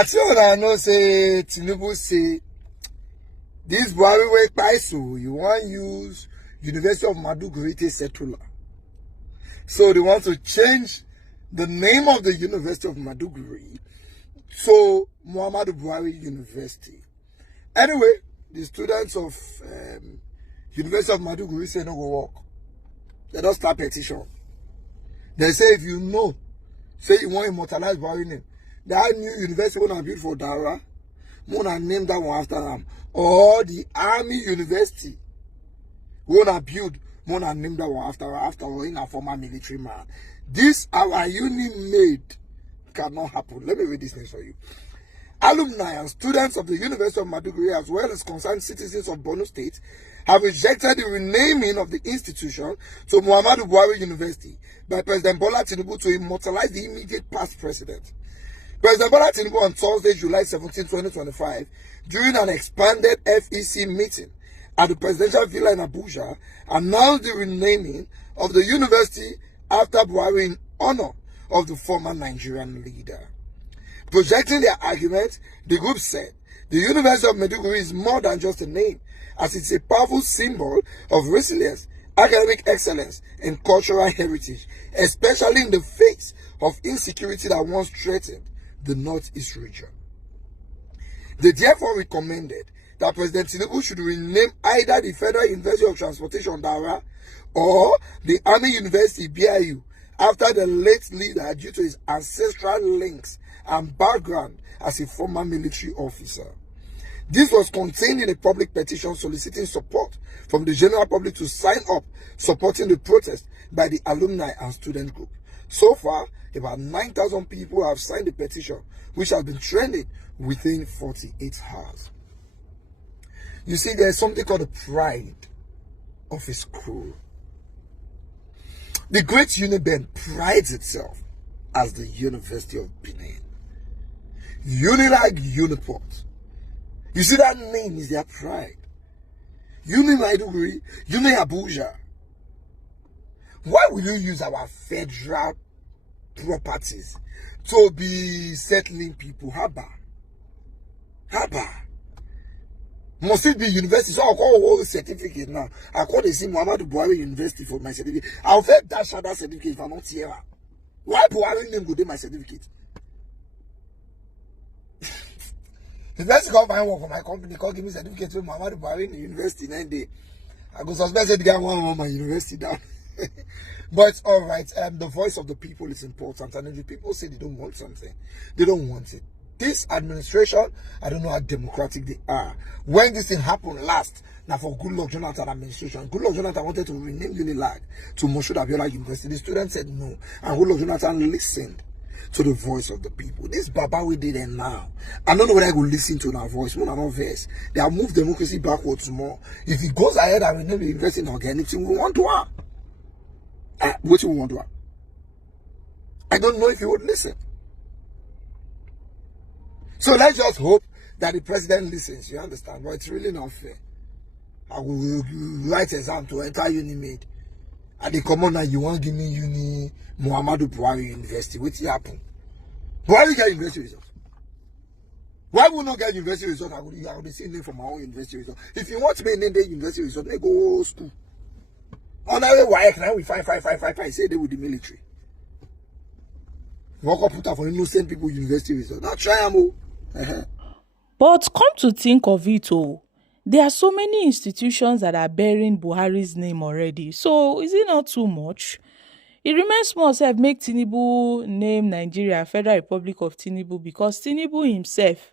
As you know, say Tinubu say this Buhari way Paiso, you want to use University of Maduguri to settle. So they want to change the name of the University of Maduguri to Muhammadu Buhari University. Anyway, the students of University of Maduguri say no go work. They don't start petition. They say if you know, say you want to immortalize Buhari name, that new university wanna build for Dara, wanna name that one after them. Or the Army University wanna build, wanna name that one after all in a former military man. This our union made cannot happen. Let me read this next for you. Alumni and students of the University of Maduguri, as well as concerned citizens of Borno State, have rejected the renaming of the institution to Muhammadu Buhari University by President Bola Tinubu to immortalize the immediate past president. President Bola Tinubu on Thursday, July 17, 2025, during an expanded FEC meeting at the presidential villa in Abuja, announced the renaming of the university after Buhari in honor of the former Nigerian leader. Projecting their argument, the group said the University of Maiduguri is more than just a name, as it's a powerful symbol of resilience, academic excellence, and cultural heritage, especially in the face of insecurity that once threatened the Northeast region. They therefore recommended that President Tinubu should rename either the Federal University of Transportation, Dara, or the Army University, BIU, after the late leader due to his ancestral links and background as a former military officer. This was contained in a public petition soliciting support from the general public to sign up supporting the protest by the alumni and student group. So far, about 9,000 people have signed the petition, which has been trending within 48 hours. You see, there's something called the pride of a school. The great Uniben prides itself as the University of Benin. Unilag Uniport. You see, that name is their pride. Uni Maiduguri, Uni Abuja. Why will you use our federal properties to be settling people? Haba. Must it be university? So I'll call a certificate now. I'll call the same Muhammadu Buhari University for my certificate. I'll fed that certificate if I'm not here. Why Buhari name go do my certificate? The best go find work for my company, call give me certificate to Muhammadu Buhari University 9 day. I go suspect the guy want my university down. But all right, the voice of the people is important, and if the people say they don't want something, they don't want it. This administration, I don't know how democratic they are. When this thing happened last, now for Goodluck Jonathan administration, Goodluck Jonathan wanted to rename Unilag to Moshood Abiola University. The students said no, and Goodluck Jonathan listened to the voice of the people. This Baba we did it now. I don't know whether I will listen to our voice. More than no verse. They have moved democracy backwards more. If it goes ahead and rename the university in organic, we want to have. What you want to have? I don't know if you would listen. So let's just hope that the president listens, you understand? But it's really not fair. I will write exam to enter Unimed. And they come on now, you want to give me Uni Muhammadu Buhari University. What's happen? Why will you get university results? Why will not get university results? I will be seeing them from my own university results. If you want to be in the university results, they go school. On our way, now we fight, say they with the military. Walk up, put up for innocent people university results. Now try them. But come to think of it, there are so many institutions that are bearing Buhari's name already. So is it not too much? It remains small self make Tinubu name Nigeria Federal Republic of Tinubu, because Tinubu himself,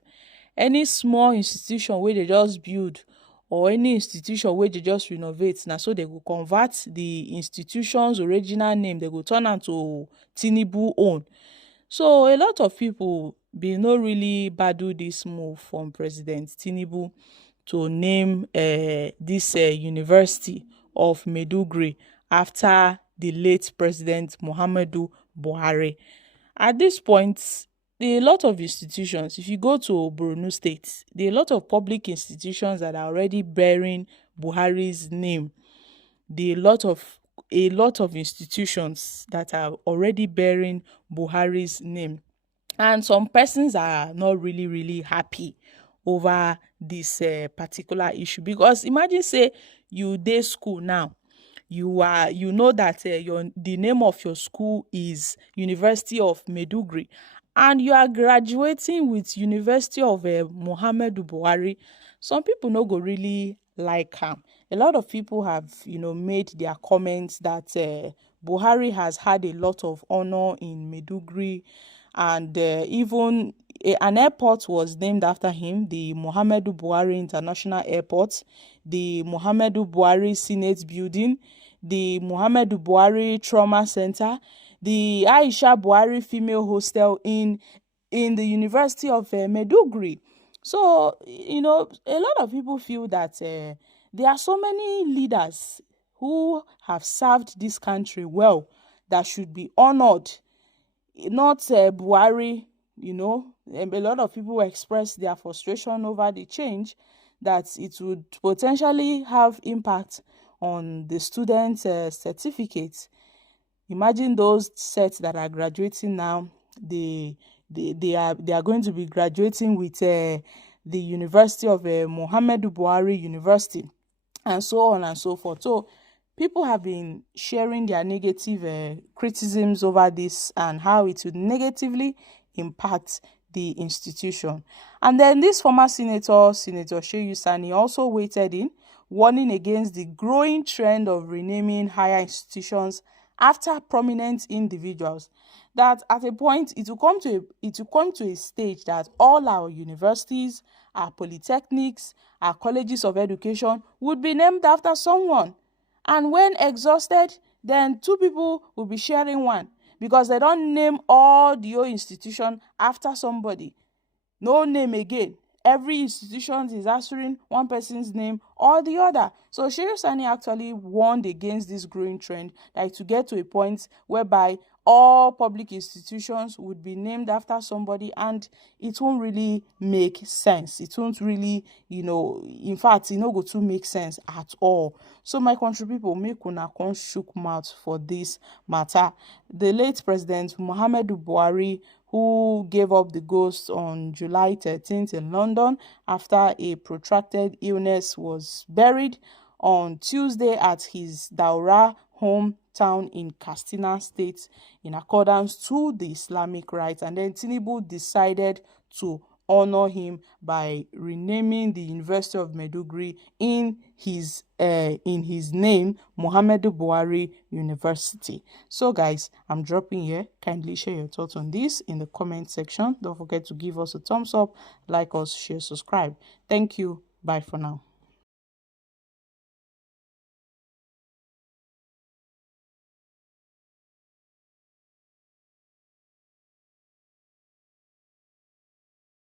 any small institution where they just build or any institution where they just renovate, now so they will convert the institution's original name, they will turn am to Tinubu own. So a lot of people be no really badu this move from President Tinubu to name this University of Maiduguri after the late President Muhammadu Buhari. At this point, there are a lot of institutions. If you go to Borno State, there are a lot of public institutions that are already bearing Buhari's name. There are a lot of institutions that are already bearing Buhari's name. And some persons are not really happy over this particular issue, because imagine say you dey school now, you know that the name of your school is University of Maiduguri, and you are graduating with University of Muhammadu Buhari. Some people no go really like am. A lot of people have made their comments that Buhari has had a lot of honor in Maiduguri, and even an airport was named after him, the Muhammadu Buhari International Airport, the Muhammadu Buhari Senate Building, the Muhammadu Buhari Trauma Center, the Aisha Buhari Female Hostel in the University of Maiduguri. So, a lot of people feel that there are so many leaders who have served this country well that should be honored, not Buhari. A lot of people express their frustration over the change, that it would potentially have impact on the student certificates. Imagine those sets that are graduating now, they are going to be graduating with the University of Muhammadu Buhari University, and so on and so forth. So people have been sharing their negative criticisms over this and how it would negatively impact the institution. And then this former Senator Shehu Sani, also weighed in, warning against the growing trend of renaming higher institutions after prominent individuals, that at a point it will come to a stage that all our universities, our polytechnics, our colleges of education would be named after someone. And when exhausted, then two people will be sharing one, because they don't name all the whole institution after somebody. No name again. Every institution is answering one person's name or the other. So Shehu Sani actually warned against this growing trend, like to get to a point whereby all public institutions would be named after somebody, and it won't really make sense. It won't really, in fact, it no go to make sense at all. So my country people, make una come shook mouth for this matter. The late President Muhammadu Buhari, who gave up the ghost on July 13th in London after a protracted illness, was buried on Tuesday at his Daura hometown in Katsina State in accordance to the Islamic rites. And then Tinubu decided to honor him by renaming the University of Maiduguri in his name, Muhammadu Buhari University. So guys, I'm dropping here. Kindly share your thoughts on this in the comment section. Don't forget to give us a thumbs up, like us, share, subscribe. Thank you. Bye for now.